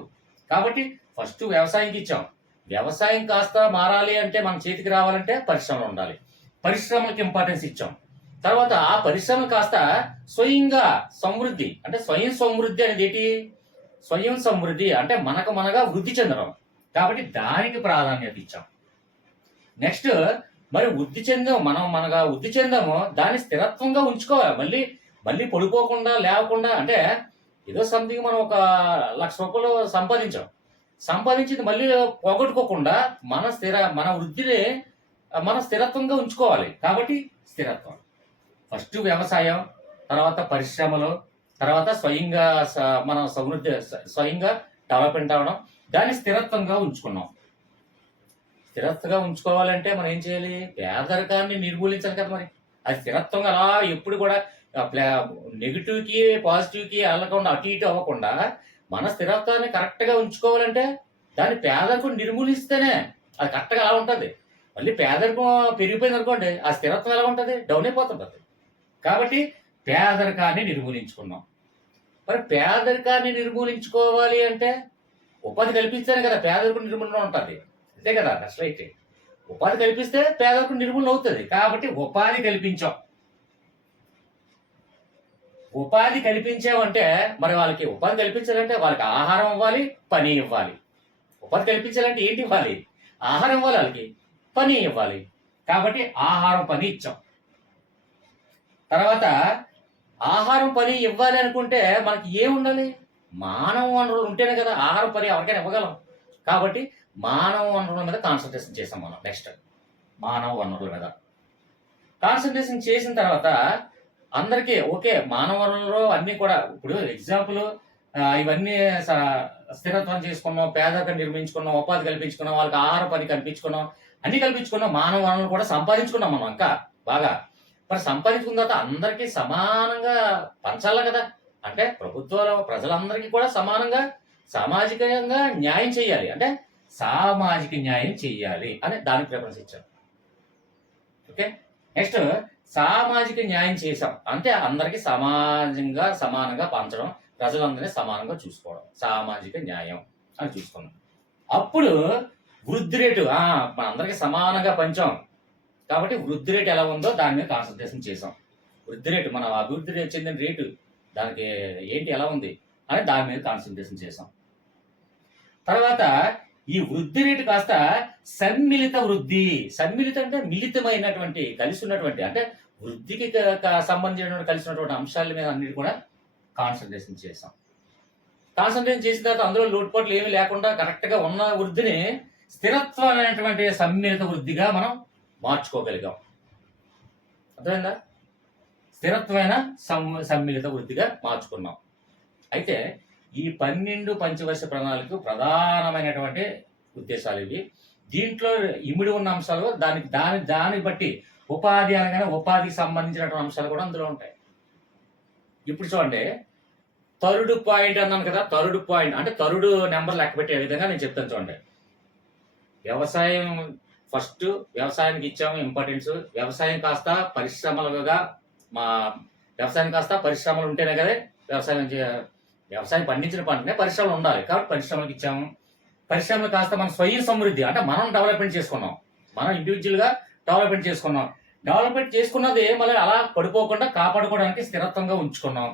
కాబట్టి ఫస్ట్ వ్యవసాయంకి ఇచ్చాం. వ్యవసాయం కాస్త మారాలి అంటే మన చేతికి రావాలంటే పరిశ్రమలు ఉండాలి. పరిశ్రమలకు ఇంపార్టెన్స్ ఇచ్చాం. తర్వాత ఆ పరిశ్రమలు కాస్త స్వయంగా సమృద్ధి, అంటే స్వయం సమృద్ధి అనేది ఏంటి? స్వయం సమృద్ధి అంటే మనగా వృద్ధి చెందడం. కాబట్టి దానికి ప్రాధాన్యత ఇచ్చాం. నెక్స్ట్ మరి వృద్ధి చెందాం, మనగా వృద్ధి చెందాము, దాన్ని స్థిరత్వంగా ఉంచుకోవాలి. మళ్ళీ పడిపోకుండా లేకుండా, అంటే ఏదో సంథింగ్ మనం ఒక 1,00,000 రూపాయలు సంపాదించింది మళ్ళీ పోగొట్టుకోకుండా మన వృద్ధిని మనం స్థిరత్వంగా ఉంచుకోవాలి. కాబట్టి స్థిరత్వం ఫస్ట్ వ్యవసాయం, తర్వాత పరిశ్రమలు, తర్వాత స్వయంగా మనం స్వయంగా డెవలప్మెంట్ అవ్వడం, దాన్ని స్థిరత్వంగా ఉంచుకున్నాం. స్థిరత్వంగా ఉంచుకోవాలంటే మనం ఏం చేయాలి? పేదరికాన్ని నిర్మూలించాలి కదా. మరి అది స్థిరత్వంగా అలా ఎప్పుడు కూడా నెగిటివ్కి పాజిటివ్కి వెళ్ళకుండా అటు ఇటు అవ్వకుండా మన స్థిరత్వాన్ని కరెక్ట్గా ఉంచుకోవాలంటే దాన్ని పేదరికం నిర్మూలిస్తేనే అది కరెక్ట్గా అలా ఉంటుంది. మళ్ళీ పేదరికం పెరిగిపోయింది అనుకోండి, ఆ స్థిరత్వం ఎలా ఉంటుంది? డౌన్ అయిపోతుంటుంది. కాబట్టి పేదరికాన్ని నిర్మూలించుకున్నాం. మరి పేదరికాన్ని నిర్మూలించుకోవాలి అంటే ఉపాధి కల్పించాలి కదా పేదరికం నిర్మూలన ఉంటుంది, అంతే కదా. అసలు అయితే ఉపాధి కల్పిస్తే పేదరికం నిర్మూలన అవుతుంది. కాబట్టి ఉపాధి కల్పించాం. ఉపాధి కల్పించామంటే మరి వాళ్ళకి ఉపాధి కల్పించాలంటే వాళ్ళకి ఆహారం ఇవ్వాలి, పని ఇవ్వాలి. ఉపాధి కల్పించాలంటే ఏంటి ఇవ్వాలి? ఆహారం ఇవ్వాలి, వాళ్ళకి పని ఇవ్వాలి. కాబట్టి ఆహారం, పని ఇచ్చాం. తర్వాత ఆహారం, పని ఇవ్వాలి అనుకుంటే మనకి ఏం ఉండాలి? మానవ వనరులు ఉంటేనే కదా ఆహారం, పని ఎవరికైనా ఇవ్వగలం. కాబట్టి మానవ వనరుల మీద కాన్సన్ట్రేషన్ చేసాం మనం. నెక్స్ట్ మానవ వనరుల మీద కాన్సన్ట్రేషన్ చేసిన తర్వాత అందరికీ ఓకే, మానవ వనరులు అన్నీ కూడా ఇప్పుడు ఎగ్జాంపుల్ ఇవన్నీ స్థిరత్వం చేసుకున్నాం, పేదరికం నిర్మించుకున్నాం, ఉపాధి కల్పించుకున్నాం, వాళ్ళకి ఆహార పని కల్పించుకున్నాం, అన్ని కల్పించుకున్నాం, మానవ వనరులు కూడా సంపాదించుకున్నాం మనం ఇంకా బాగా. మరి సంపాదించుకున్న తర్వాత అందరికీ సమానంగా పంచాలి కదా. అంటే ప్రభుత్వాలు ప్రజలందరికీ కూడా సమానంగా సామాజికంగా న్యాయం చేయాలి, అంటే సామాజిక న్యాయం చేయాలి అని దానికి ప్రిఫరెన్స్ ఇచ్చారు. ఓకే, నెక్స్ట్ సామాజిక న్యాయం చేశాం అంటే అందరికీ సమానంగా పంచడం, ప్రజలందరినీ సమానంగా చూసుకోవడం, సామాజిక న్యాయం అని చూసుకున్నాం. అప్పుడు వృద్ధి రేటు మనందరికీ సమానంగా పంచాం కాబట్టి వృద్ధి రేటు ఎలా ఉందో దాని మీద కాన్సన్ట్రేషన్ చేసాం. వృద్ధి రేటు మన అభివృద్ధి చెందిన రేటు దానికి ఏంటి ఎలా ఉంది అని దాని మీద కాన్సన్ట్రేషన్ చేసాం. తర్వాత ఈ వృద్ధి రేటు కాస్త సమ్మిళిత వృద్ధి, సమ్మిళిత అంటే మిళితమైనటువంటి కలిసి ఉన్నటువంటి అంటే వృద్ధికి సంబంధించినటువంటి కలిసి ఉన్నటువంటి అంశాల మీద అన్నిటి కూడా కాన్సన్ట్రేషన్ చేసాం. కాన్సన్ట్రేషన్ చేసిన తర్వాత అందులో లోటుపాట్లు ఏమీ లేకుండా కరెక్ట్గా ఉన్న వృద్ధిని స్థిరత్వమైనటువంటి సమ్మిళిత వృద్ధిగా మనం మార్చుకోగలిగాం. అర్థమైందా? స్థిరత్వమైన సమ్మిళిత వృద్ధిగా మార్చుకున్నాం. అయితే ఈ 12 పంచవర్ష ప్రణాళికకు ప్రధానమైనటువంటి ఉద్దేశాలు ఇవి. దీంట్లో ఇమిడి ఉన్న అంశాలు దాన్ని బట్టి ఉపాధి అనగానే ఉపాధికి సంబంధించినటువంటి అంశాలు కూడా అందులో ఉంటాయి. ఇప్పుడు చూడండి, థర్డ్ పాయింట్ అన్నాను కదా, థర్డ్ పాయింట్ అంటే థర్డ్ నెంబర్ లెక్క పెట్టే విధంగా నేను చెప్తాను. చూడండి, వ్యవసాయం ఫస్ట్, వ్యవసాయానికి ఇచ్చాము ఇంపార్టెన్స్. వ్యవసాయం కాస్త పరిశ్రమలుగా వ్యవసాయం కాస్త పరిశ్రమలు ఉంటేనే కదా వ్యవసాయం పండించిన పంటనే పరిశ్రమలు ఉండాలి కాబట్టి పరిశ్రమలకు ఇచ్చాము. పరిశ్రమలు కాస్త మనం స్వయం సమృద్ధి అంటే మనం డెవలప్మెంట్ చేసుకున్నాం, మనం ఇండివిజువల్గా డెవలప్మెంట్ చేసుకున్నాం. డెవలప్మెంట్ చేసుకున్నది మళ్ళీ అలా పడిపోకుండా కాపాడుకోవడానికి స్థిరత్వంగా ఉంచుకున్నాం.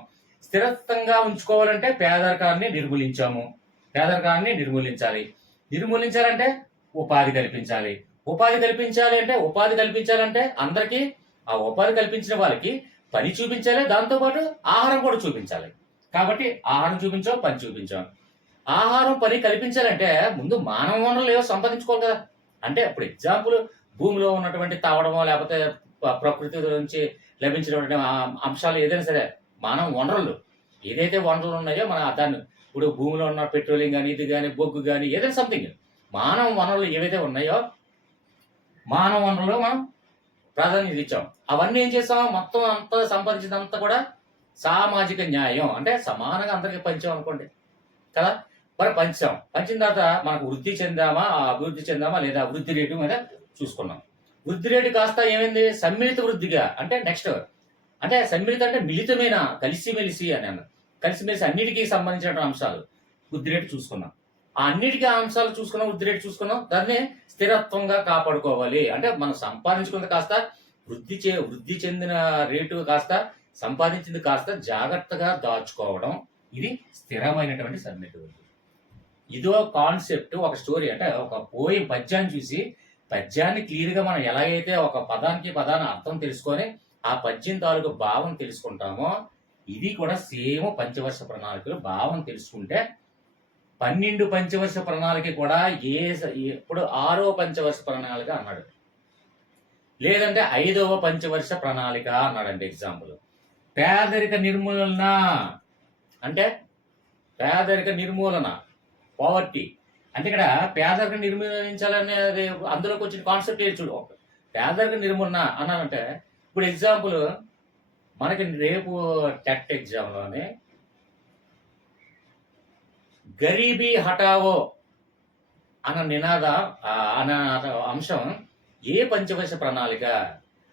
స్థిరత్వంగా ఉంచుకోవాలంటే పేదరికాన్ని నిర్మూలించాము. పేదరికాన్ని నిర్మూలించాలంటే ఉపాధి కల్పించాలి. ఉపాధి కల్పించాలంటే అందరికీ ఆ ఉపాధి కల్పించిన వాళ్ళకి పని చూపించాలి, దాంతోపాటు ఆహారం కూడా చూపించాలి. కాబట్టి ఆహారం చూపించాం, పని చూపించాం. ఆహారం పని కల్పించాలంటే ముందు మానవ వనరులు ఏవో సంపాదించుకోవాలి కదా. అంటే ఇప్పుడు ఎగ్జాంపుల్ భూమిలో ఉన్నటువంటి తవ్వడమో లేకపోతే ప్రకృతి నుంచి లభించినటువంటి అంశాలు ఏదైనా సరే మానవ వనరులు ఏదైతే వనరులు ఉన్నాయో మన దాన్ని ఇప్పుడు భూమిలో ఉన్న పెట్రోలియం కానీ ఇది కానీ బొగ్గు కానీ ఏదైనా సంథింగ్ మానవ వనరులు ఏవైతే ఉన్నాయో మానవ వనరులు మనం ప్రాధాన్యత ఇచ్చాం. అవన్నీ ఏం చేస్తాం, మొత్తం అంతా సంపాదించినంతా కూడా సామాజిక న్యాయం అంటే సమానంగా అందరికీ పంచాం అనుకోండి కదా. మరి పంచిన తర్వాత మనకు వృద్ధి చెందామా, అభివృద్ధి చెందామా లేదా వృద్ధి రేటు మీద చూసుకున్నాం. వృద్ధి రేటు కాస్త ఏమైంది, సమ్మిళిత వృద్ధిగా అంటే నెక్స్ట్ అంటే సమ్మిళిత అంటే మిళితమైన కలిసిమెలిసి అని అన్న కలిసిమెలిసి అన్నిటికీ సంబంధించిన అంశాలు వృద్ధి రేటు చూసుకున్నాం. ఆ అన్నిటికీ అంశాలు చూసుకున్నాం, వృద్ధి రేటు చూసుకున్నాం. దాన్ని స్థిరత్వంగా కాపాడుకోవాలి అంటే మనం సంపాదించుకున్నది కాస్త వృద్ధి చెందిన రేటు కాస్త సంపాదించింది కాస్త జాగ్రత్తగా దాచుకోవడం, ఇది స్థిరమైనటువంటి సమ్మిళిత వృద్ధి. ఇదో కాన్సెప్ట్, ఒక స్టోరీ అంటే ఒక పోయి పద్యాన్ని చూసి పద్యాన్ని క్లియర్గా మనం ఎలాగైతే ఒక పదాన్ని అర్థం తెలుసుకొని ఆ పద్యం తాలూకు భావం తెలుసుకుంటామో ఇది కూడా సేమ్ పంచవర్ష ప్రణాళికలు భావం తెలుసుకుంటే 12 పంచవర్ష ప్రణాళిక కూడా ఇప్పుడు 6వ పంచవర్ష ప్రణాళిక అన్నాడు, లేదంటే 5వ పంచవర్ష ప్రణాళిక అన్నాడంటే. ఎగ్జాంపుల్ పేదరిక నిర్మూలన అంటే పావర్టీ అంటే ఇక్కడ పేదరిక నిర్మూలించాలనేది అందులోకి వచ్చిన కాన్సెప్ట్ చూడు. పేదరిక నిర్మూలన అన్నానంటే ఇప్పుడు ఎగ్జాంపుల్ మనకి రేపు టెట్ ఎగ్జామ్లోనే గరీబీ హటావో అన్న అంశం ఏ పంచవర్ష ప్రణాళిక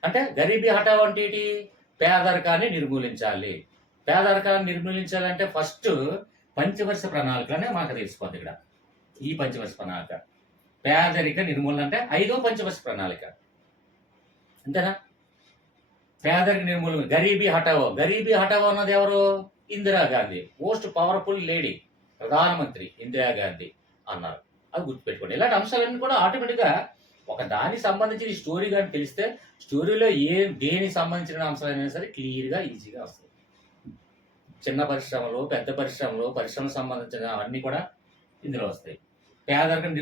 అంటే గరీబీ హటావో అంటే ఏంటి, పేదరికాన్ని నిర్మూలించాలి. పేదరికాన్ని నిర్మూలించాలంటే ఫస్ట్ పంచవర్ష ప్రణాళికనే మనకు తెలిసిపోద్ది. ఇక్కడ ఈ పంచవర్ష ప్రణాళిక పేదరిక నిర్మూలన అంటే 5వ పంచవర్ష ప్రణాళిక అంతేనా. పేదరిక నిర్మూలన గరీబీ హటావో అన్నది ఎవరు, ఇందిరాగాంధీ, మోస్ట్ పవర్ఫుల్ లేడీ, ప్రధానమంత్రి ఇందిరాగాంధీ అన్నారు. అది గుర్తుపెట్టుకోండి. ఇలాంటి అంశాలన్నీ కూడా ఆటోమేటిక్గా ఒక దానికి సంబంధించిన స్టోరీ కానీ తెలిస్తే స్టోరీలో దేనికి సంబంధించిన అంశాలైనా సరే క్లియర్గా ఈజీగా వస్తాయి. చిన్న పరిశ్రమలు, పెద్ద పరిశ్రమలకు సంబంధించిన అవన్నీ కూడా ఇందులో వస్తాయి. పేదరికం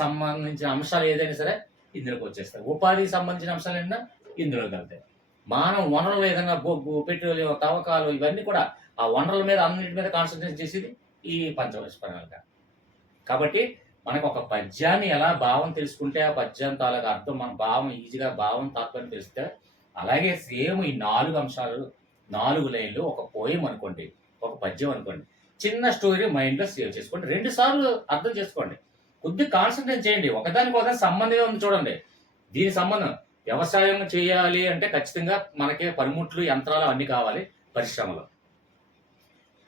సంబంధించిన అంశాలు ఏదైనా సరే ఇందులోకి వచ్చేస్తాయి. ఉపాధికి సంబంధించిన అంశాలైనా ఇందులోకి వెళ్తాయి. మానవ వనరులు ఏదైనా బొగ్గు, పెట్రోలియం, తవ్వకాలు ఇవన్నీ కూడా ఆ వనరుల మీద అన్నిటి మీద కాన్సన్ట్రేషన్ చేసేది ఈ పంచవర్ష ప్రణాళిక. కాబట్టి మనకు ఒక పద్యాన్ని ఎలా భావం తెలుసుకుంటే ఆ పద్యం తాలూకు అర్థం మన భావం ఈజీగా తాత్పర్యం తెలిస్తే అలాగే సేమ్ ఈ 4 అంశాలు 4 లైన్లు ఒక పోయం అనుకోండి, ఒక పద్యం అనుకోండి, చిన్న స్టోరీ మైండ్లో సేవ్ చేసుకోండి. 2 సార్లు అర్థం చేసుకోండి, కొద్దిగా కాన్సన్ట్రేట్ చేయండి. ఒకదానికి సంబంధమే ఉంది చూడండి. దీని సంబంధం వ్యవసాయం చేయాలి అంటే ఖచ్చితంగా మనకి పనిముట్లు యంత్రాలు అన్నీ కావాలి.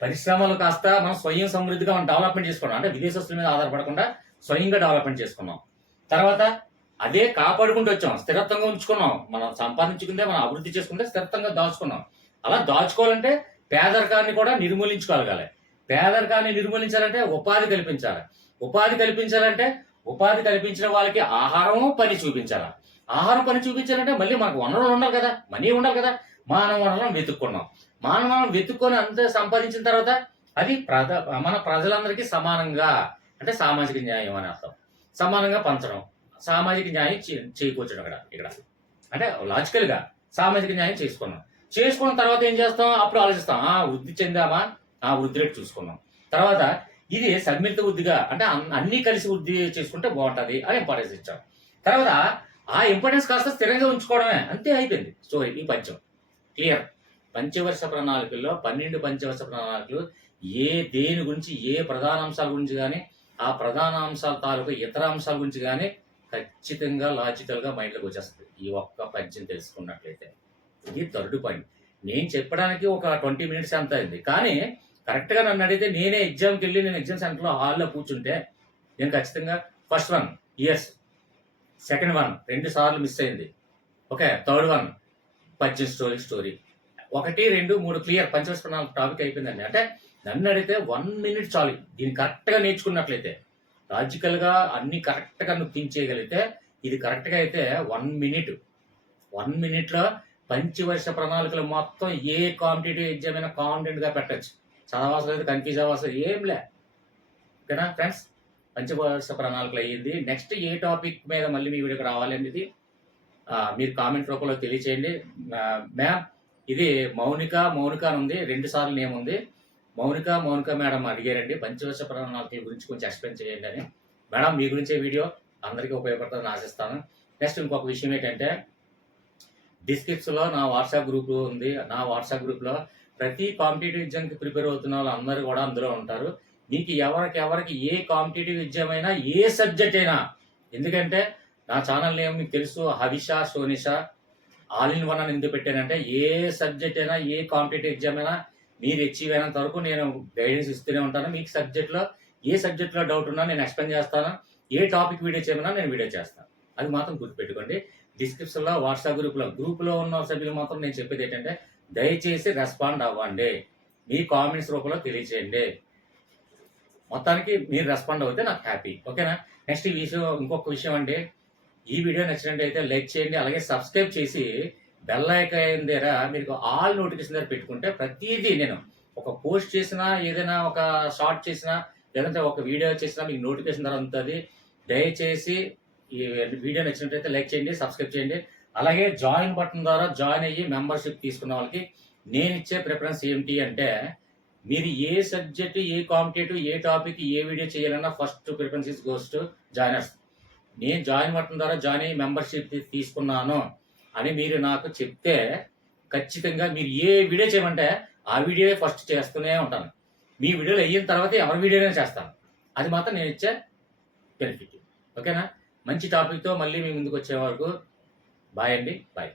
పరిశ్రమలు కాస్త మనం స్వయం సమృద్ధిగా మనం డెవలప్మెంట్ చేసుకున్నాం. అంటే విదేశస్తుల మీద ఆధారపడకుండా స్వయంగా డెవలప్మెంట్ చేసుకున్నాం. తర్వాత అదే కాపాడుకుంటూ వచ్చాం, స్థిరత్వంగా ఉంచుకున్నాం. మనం సంపాదించుకుందే మనం అభివృద్ధి చేసుకుంటే స్థిరత్వంగా దాచుకున్నాం. అలా దాచుకోవాలంటే పేదరికాన్ని కూడా నిర్మూలించుకోగలగాలి. పేదరికాన్ని నిర్మూలించాలంటే ఉపాధి కల్పించాలి. ఉపాధి కల్పించిన వాళ్ళకి ఆహారం పని చూపించాలి. ఆహారం పని చూపించాలంటే మళ్ళీ మనకు వనరులు ఉండాలి కదా, మనీ ఉండాలి కదా. మానవ వనరులను వెతుక్కున్నాం. మానవ వనరులను వెతుక్కొని అంతే సంపాదించిన తర్వాత అది మన ప్రజలందరికీ సమానంగా, అంటే సామాజిక న్యాయం అని అర్థం, సమానంగా పంచడం, సామాజిక న్యాయం చేకూర్చడం. ఇక్కడ అంటే లాజికల్గా సామాజిక న్యాయం చేసుకున్న తర్వాత ఏం చేస్తాం, అప్పుడు ఆలోచిస్తాం, వృద్ధి చెందామా, వృద్ధి రేటు చూసుకున్నాం. తర్వాత ఇది సమ్మిళిత వృద్ధిగా, అంటే అన్నీ కలిసి వృద్ధి చేసుకుంటే బాగుంటుంది అని ఇంపార్టెన్స్ ఇచ్చాం. తర్వాత ఆ ఇంపార్టెన్స్ కాస్త స్థిరంగా ఉంచుకోవడమే, అంతే అయిపోయింది. సో ఈ పంచం క్లియర్. పంచవర్ష ప్రణాళికల్లో 12 పంచవర్ష ప్రణాళికలు దేని గురించి, ఏ ప్రధాన అంశాల గురించి కానీ, ఆ ప్రధాన అంశాల తాలూకు ఇతర అంశాల గురించి కానీ ఖచ్చితంగా లాజికల్గా మైండ్లోకి వచ్చేస్తుంది ఈ ఒక్క పంచం తెలుసుకున్నట్లయితే. ఇది థర్డ్ పాయింట్. నేను చెప్పడానికి ఒక 20 మినిట్స్ అంత అయింది, కానీ కరెక్ట్గా నన్ను అడిగితే నేనే ఎగ్జామ్కి వెళ్ళి నేను ఎగ్జామ్ సెంటర్లో హాల్లో కూర్చుంటే నేను ఖచ్చితంగా first one years, second one 2 సార్లు మిస్ అయింది, ఓకే, థర్డ్ వన్ పద్యం స్టోరీ 1, 2, 3 క్లియర్. పంచవర్ష ప్రణాళిక టాపిక్ అయిపోయిందండి. అంటే నన్ను అడిగితే 1 మినిట్ చాలు. దీన్ని కరెక్ట్గా నేర్చుకున్నట్లయితే, లాజికల్గా అన్ని కరెక్ట్గా నువ్వు థింక్ చేయగలిగితే, ఇది కరెక్ట్గా అయితే 1 మినిట్లో పంచవర్ష ప్రణాళికలు మొత్తం ఏ కాంపిటేటివ్ ఎగ్జామ్ అయినా కాన్ఫిడెంట్గా పెట్టచ్చు. చదవాల్సిన లేదు, కన్ఫ్యూజ్ అవ్వాల్సిన ఏం లే. ఓకేనా ఫ్రెండ్స్, పంచవర్ష ప్రణాళికలు అయ్యింది. నెక్స్ట్ ఏ టాపిక్ మీద మళ్ళీ మీ వీడియోకి రావాలి అనేది మీరు కామెంట్ రూపంలో తెలియచేయండి. మ్యామ్ ఇది మౌనిక అని ఉంది, 2 సార్లు నేమ్ ఉంది. మౌనిక మేడం అడిగారండి పంచవర్ష ప్రణాళికల గురించి కొంచెం ఎక్స్ప్లెయిన్ చేయండి అని. మేడం మీ గురించే వీడియో అందరికీ ఉపయోగపడుతుందని ఆశిస్తాను. నెక్స్ట్ ఇంకొక విషయం ఏంటంటే, డిస్క్రిప్షన్లో నా వాట్సాప్ గ్రూప్ ఉంది. నా వాట్సాప్ గ్రూప్లో ప్రతి కాంపిటేటివ్ ఎగ్జామ్కి ప్రిపేర్ అవుతున్న వాళ్ళు అందరూ కూడా అందులో ఉంటారు. మీకు ఎవరికి ఏ కాంపిటేటివ్ ఎగ్జామ్ అయినా, ఏ సబ్జెక్ట్ అయినా, ఎందుకంటే నా ఛానల్ నేమ్ మీకు తెలుసు, హవిషా సోనిషా ఆల్ ఇన్ వన్ అని ఎందుకు పెట్టానంటే, ఏ సబ్జెక్ట్ అయినా, ఏ కాంపిటేటివ్ ఎగ్జామ్ అయినా మీరు అచీవ్ అయినంత వరకు నేను గైడెన్స్ ఇస్తూనే ఉంటాను. మీకు ఏ సబ్జెక్ట్లో డౌట్ ఉన్నా నేను ఎక్స్ప్లెయిన్ చేస్తాను. ఏ టాపిక్ వీడియో చేయమన్నా నేను వీడియో చేస్తాను. అది మాత్రం గుర్తుపెట్టుకోండి. డిస్క్రిప్షన్లో వాట్సాప్ గ్రూప్లో ఉన్న సభ్యులు మాత్రం నేను చెప్పేది ఏంటంటే, దయచేసి రెస్పాండ్ అవ్వండి, మీ కామెంట్స్ రూపంలో తెలియచేయండి. మొత్తానికి మీరు రెస్పాండ్ అవుతే నాకు హ్యాపీ. ఓకేనా. నెక్స్ట్ ఇంకొక విషయం అండి, ఈ వీడియో నచ్చినట్టయితే లైక్ చేయండి, అలాగే సబ్స్క్రైబ్ చేసి బెల్ ఐకాన్ దగ్గర మీకు ఆల్ నోటిఫికేషన్ దగ్గర పెట్టుకుంటే ప్రతిదీ నేను ఒక పోస్ట్ చేసినా, ఏదైనా ఒక షార్ట్ చేసినా, లేదంటే ఒక వీడియో చేసినా మీకు నోటిఫికేషన్ ద్వారా ఉంటుంది. దయచేసి ఈ వీడియో నచ్చినట్టయితే లైక్ చేయండి, సబ్స్క్రైబ్ చేయండి. అలాగే జాయిన్ బటన్ ద్వారా జాయిన్ అయ్యి మెంబర్షిప్ తీసుకున్న వాళ్ళకి నేను ఇచ్చే ప్రిఫరెన్స్ ఏంటి అంటే, మీరు ఏ సబ్జెక్టు, ఏ కాంపిటేటివ్, ఏ టాపిక్, ఏ వీడియో చేయాలన్నా first preference is goes to joiners. నేను జాయిన్ బటన్ ద్వారా జాయిన్ అయ్యి మెంబర్షిప్ తీసుకున్నాను అని మీరు నాకు చెప్తే, ఖచ్చితంగా మీరు ఏ వీడియో చేయమంటే ఆ వీడియో ఫస్ట్ చేస్తూనే ఉంటాను. మీ వీడియోలు అయిన తర్వాత ఎవరి వీడియోనే చేస్తాను. అది మాత్రం నేను ఇచ్చే బెనిఫిట్. ఓకేనా. మంచి టాపిక్తో మళ్ళీ మీ ముందుకు వచ్చే వరకు బాయ్ అండి, బాయ్.